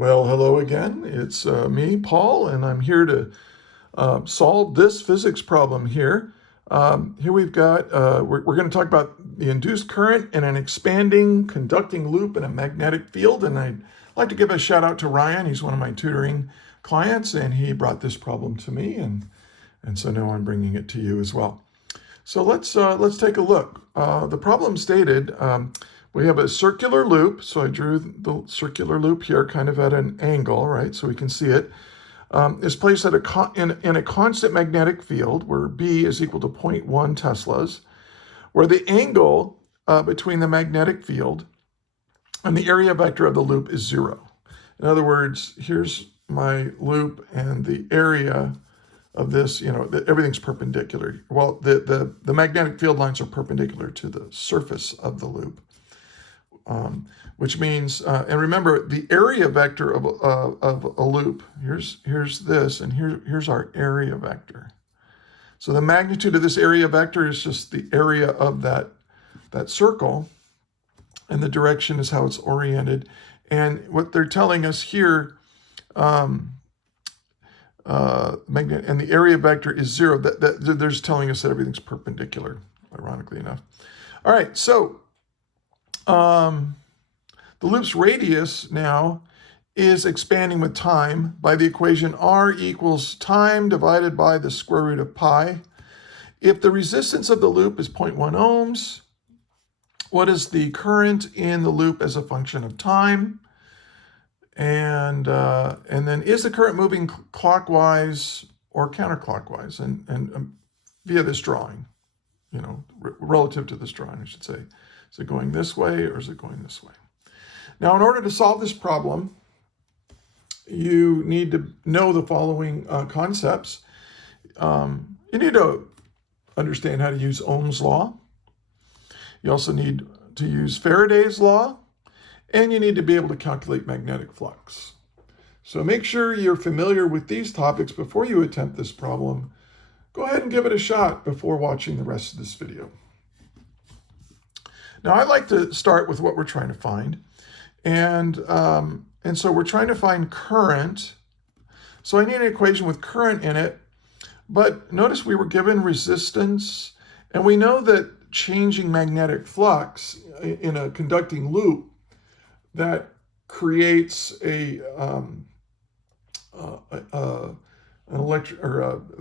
Well, hello again. It's me, Paul, and I'm here to solve this physics problem here. Here we've got, we're going to talk about the induced current in an expanding conducting loop in a magnetic field. And I'd like to give a shout out to Ryan. He's one of my tutoring clients, and he brought this problem to me, and so now I'm bringing it to you as well. So let's take a look. The problem stated, we have a circular loop, so I drew the circular loop here kind of at an angle, right, so we can see it. Is placed at in a constant magnetic field where B is equal to 0.1 Teslas, where the angle between the magnetic field and the area vector of the loop is 0. In other words, here's my loop and the area of this, everything's perpendicular. Well, the magnetic field lines are perpendicular to the surface of the loop. Which means, and remember, the area vector of a loop, here's this, and here's our area vector. So the magnitude of this area vector is just the area of that circle, and the direction is how it's oriented. And what they're telling us here, and the area vector is 0. They're just telling us that everything's perpendicular, ironically enough. All right, so the loop's radius now is expanding with time by the equation R equals time divided by the square root of pi. If the resistance of the loop is 0.1 ohms, what is the current in the loop as a function of time? And then is the current moving clockwise or counterclockwise? And via this drawing, relative to this drawing, I should say. Is it going this way or is it going this way? Now, in order to solve this problem, you need to know the following concepts. You need to understand how to use Ohm's law. You also need to use Faraday's law, and you need to be able to calculate magnetic flux. So make sure you're familiar with these topics before you attempt this problem. Go ahead and give it a shot before watching the rest of this video. Now, I'd like to start with what we're trying to find. And so we're trying to find current. So I need an equation with current in it. But notice we were given resistance. And we know that changing magnetic flux in a conducting loop, that creates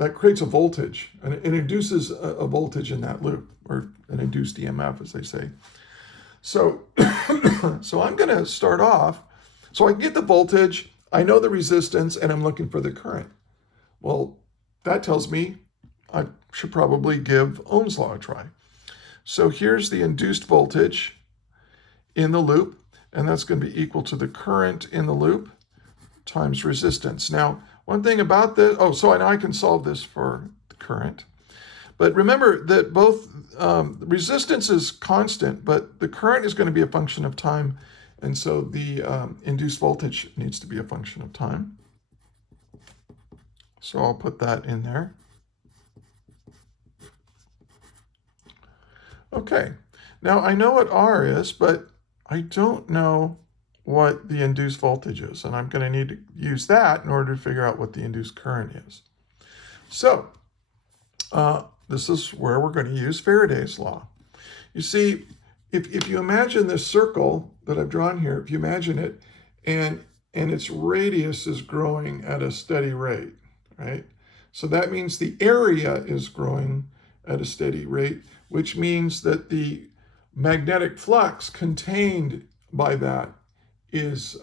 that creates a voltage, and it induces a voltage in that loop, or an induced EMF, as they say. So, so I'm going to start off. So I get the voltage, I know the resistance, and I'm looking for the current. Well, that tells me I should probably give Ohm's law a try. So here's the induced voltage in the loop, and that's going to be equal to the current in the loop times resistance. Now, one thing about this, so I know I can solve this for the current. But remember that both resistance is constant, but the current is going to be a function of time. And so the induced voltage needs to be a function of time. So I'll put that in there. Okay, now I know what R is, but I don't know what the induced voltage is. And I'm going to need to use that in order to figure out what the induced current is. So this is where we're going to use Faraday's law. You see, if you imagine this circle that I've drawn here, if you imagine it, and its radius is growing at a steady rate, right? So that means the area is growing at a steady rate, which means that the magnetic flux contained by that is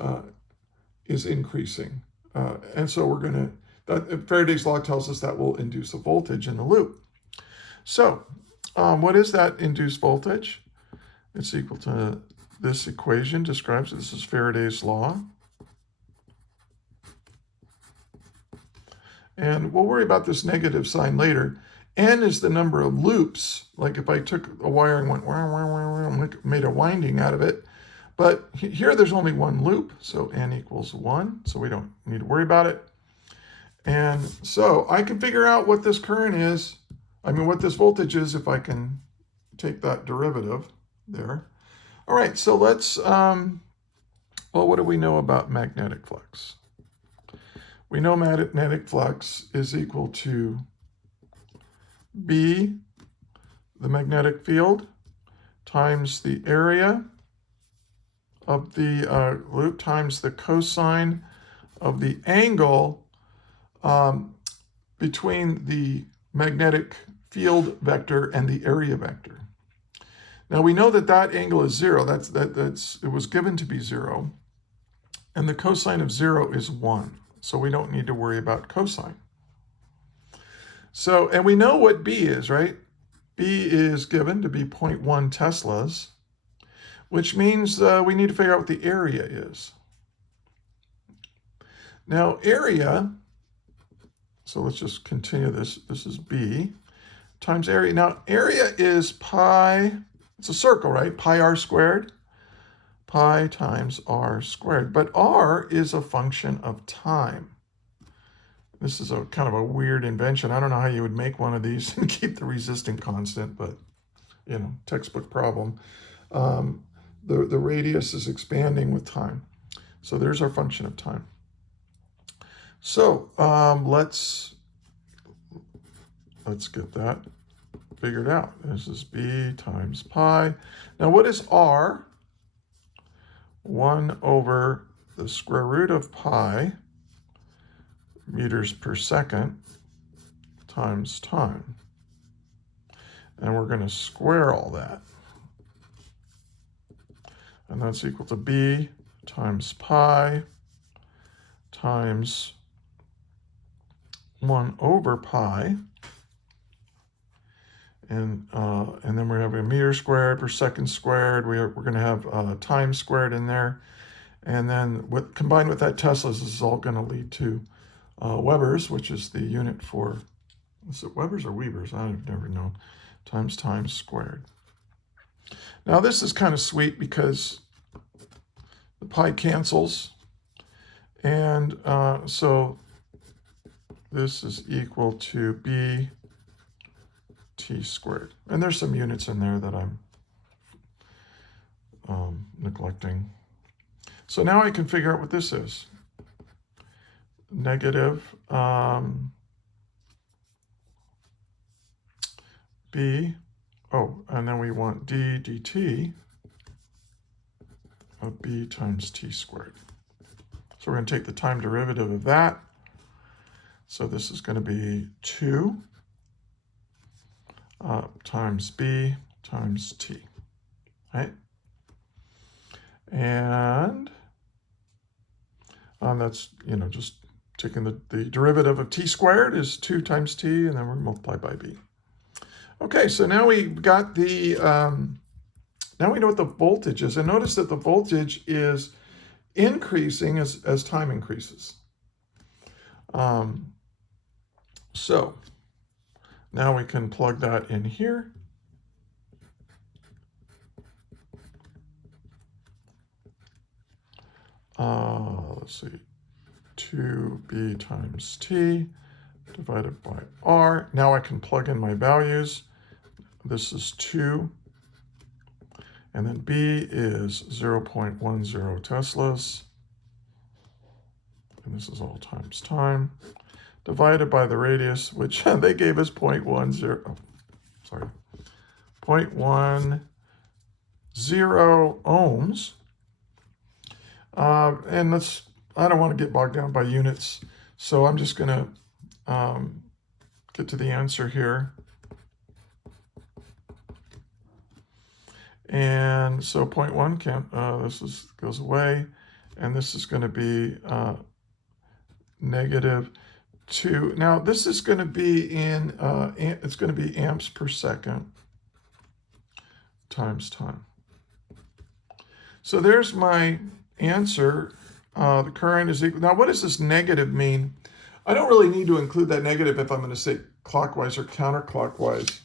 increasing. And so we're going to, Faraday's law tells us that will induce a voltage in the loop. So what is that induced voltage? It's equal to this equation, describes it. This is Faraday's law. And we'll worry about this negative sign later. N is the number of loops. Like if I took a wire and went, made a winding out of it. But here there's only one loop, so N equals 1, so we don't need to worry about it. And so I can figure out what this current is, what this voltage is, if I can take that derivative there. All right, so let's Well, what do we know about magnetic flux? We know magnetic flux is equal to B, the magnetic field, times the area of the loop times the cosine of the angle between the magnetic field vector and the area vector. Now we know that that angle is 0. It was given to be 0. And the cosine of 0 is 1. So we don't need to worry about cosine. So, and we know what B is, right? B is given to be 0.1 Teslas, which means we need to figure out what the area is. Now area, so let's just continue this. This is B times area. Now area is pi, it's a circle, right? Pi r squared, pi times r squared. But r is a function of time. This is a kind of a weird invention. I don't know how you would make one of these and keep the resistant constant, but you know, textbook problem. The radius is expanding with time. So there's our function of time. So let's get that figured out. This is B times pi. Now what is R? 1 over the square root of pi meters per second times time. And we're going to square all that. And that's equal to B times pi times 1 over pi. And then we have a meter squared per second squared. We're going to have time squared in there. And then combined with that Teslas, this is all going to lead to Webers, which is the unit for, is it Webers or Weavers? I've never known. Times time squared. Now this is kind of sweet because the pi cancels. And so this is equal to B t squared. And there's some units in there that I'm neglecting. So now I can figure out what this is. Negative B, and then we want d dt of B times t squared. So we're going to take the time derivative of that. So this is going to be 2 times B times t, right? And that's, you know, just taking the derivative of t squared is 2 times t, and then we're multiplied by b. Okay, so now we got the, now we know what the voltage is. And notice that the voltage is increasing as time increases. So now we can plug that in here. Let's see, 2b times t divided by r. Now I can plug in my values. This is 2, and then b is 0.10 Teslas, and this is all times time, divided by the radius, which they gave us 0.10 ohms. And I don't want to get bogged down by units, so I'm just going to get to the answer here. And so 0.1 this goes away, and this is going to be negative 2. Now this is going to be in it's going to be amps per second times time. So there's my answer. The current is equal. Now what does this negative mean? I don't really need to include that negative if I'm going to say clockwise or counterclockwise.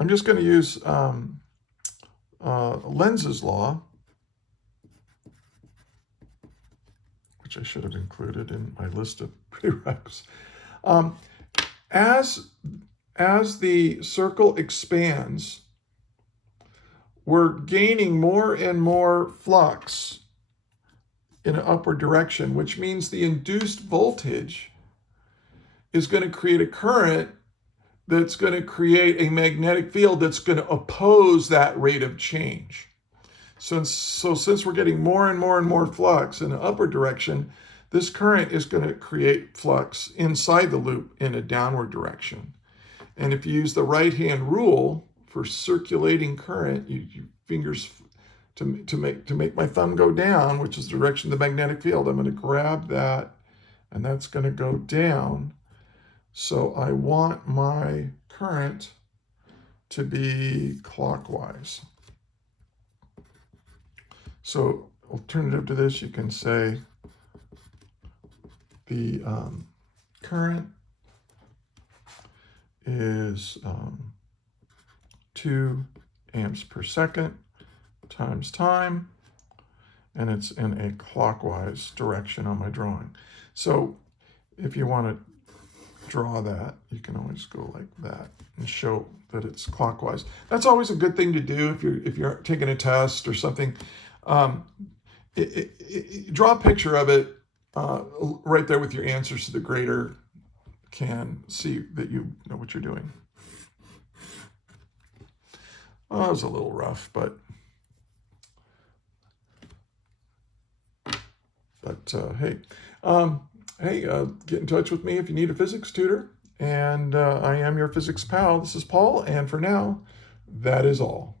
I'm just going to use Lenz's law, which I should have included in my list of prereqs. As as the circle expands, we're gaining more and more flux in an upward direction, which means the induced voltage is going to create a current that's going to create a magnetic field that's going to oppose that rate of change. So since we're getting more and more and more flux in an upward direction, this current is going to create flux inside the loop in a downward direction. And if you use the right-hand rule for circulating current, you fingers to make my thumb go down, which is the direction of the magnetic field. I'm going to grab that, and that's going to go down. So I want my current to be clockwise. So alternative to this, you can say the current is 2 amps per second times time, and it's in a clockwise direction on my drawing. So if you want to draw that, you can always go like that and show that it's clockwise. That's always a good thing to do if you're taking a test or something. Draw a picture of it right there with your answers so the grader can see that you know what you're doing. Oh, it was a little rough, but hey. Get in touch with me if you need a physics tutor. And I am your physics pal. This is Paul, and for now, that is all.